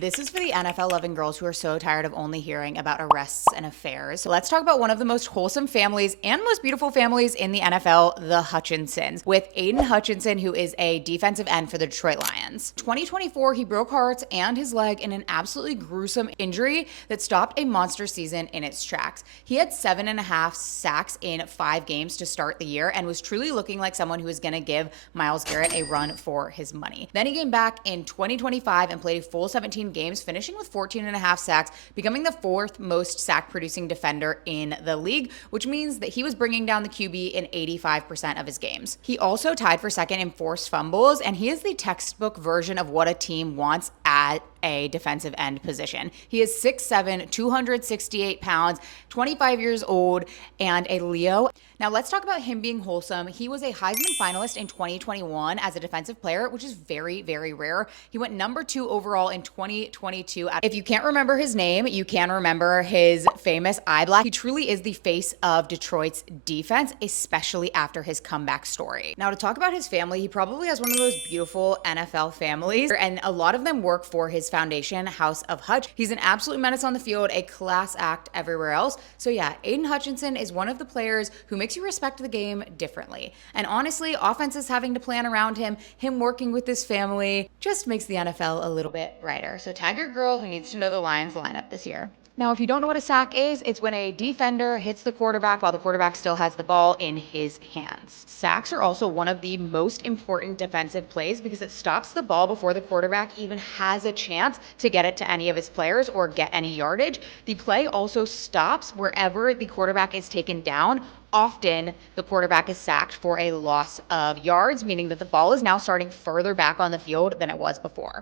This is for the NFL-loving girls who are so tired of only hearing about arrests and affairs. So let's talk about one of the most wholesome families and most beautiful families in the NFL, the Hutchinsons, with Aiden Hutchinson, who is a defensive end for the Detroit Lions. 2024, he broke hearts and his leg in an absolutely gruesome injury that stopped a monster season in its tracks. He had 7.5 sacks in 5 games to start the year and was truly looking like someone who was going to give Myles Garrett a run for his money. Then he came back in 2025 and played a full 17 games, finishing with 14.5 sacks, becoming the 4th most sack producing defender in the league, which means that he was bringing down the QB in 85% of his games. He also tied for second in forced fumbles, and he is the textbook version of what a team wants at a defensive end position. He is 6'7", 268 pounds, 25 years old, and a Leo. Now let's talk about him being wholesome. He was a Heisman finalist in 2021 as a defensive player, which is very, very rare. He went number 2 overall in 2022. If you can't remember his name, you can remember his famous eye black. He truly is the face of Detroit's defense, especially after his comeback story. Now to talk about his family, he probably has one of the most beautiful NFL families, and a lot of them work for his foundation, House of Hutch. He's an absolute menace on the field, a class act everywhere else. So yeah, Aiden Hutchinson is one of the players who makes you respect the game differently. And honestly, offenses having to plan around him working with his family, just makes the NFL a little bit brighter. So tag your girl who needs to know the Lions lineup this year. Now, if you don't know what a sack is, it's when a defender hits the quarterback while the quarterback still has the ball in his hands. Sacks are also one of the most important defensive plays because it stops the ball before the quarterback even has a chance to get it to any of his players or get any yardage. The play also stops wherever the quarterback is taken down. Often, the quarterback is sacked for a loss of yards, meaning that the ball is now starting further back on the field than it was before.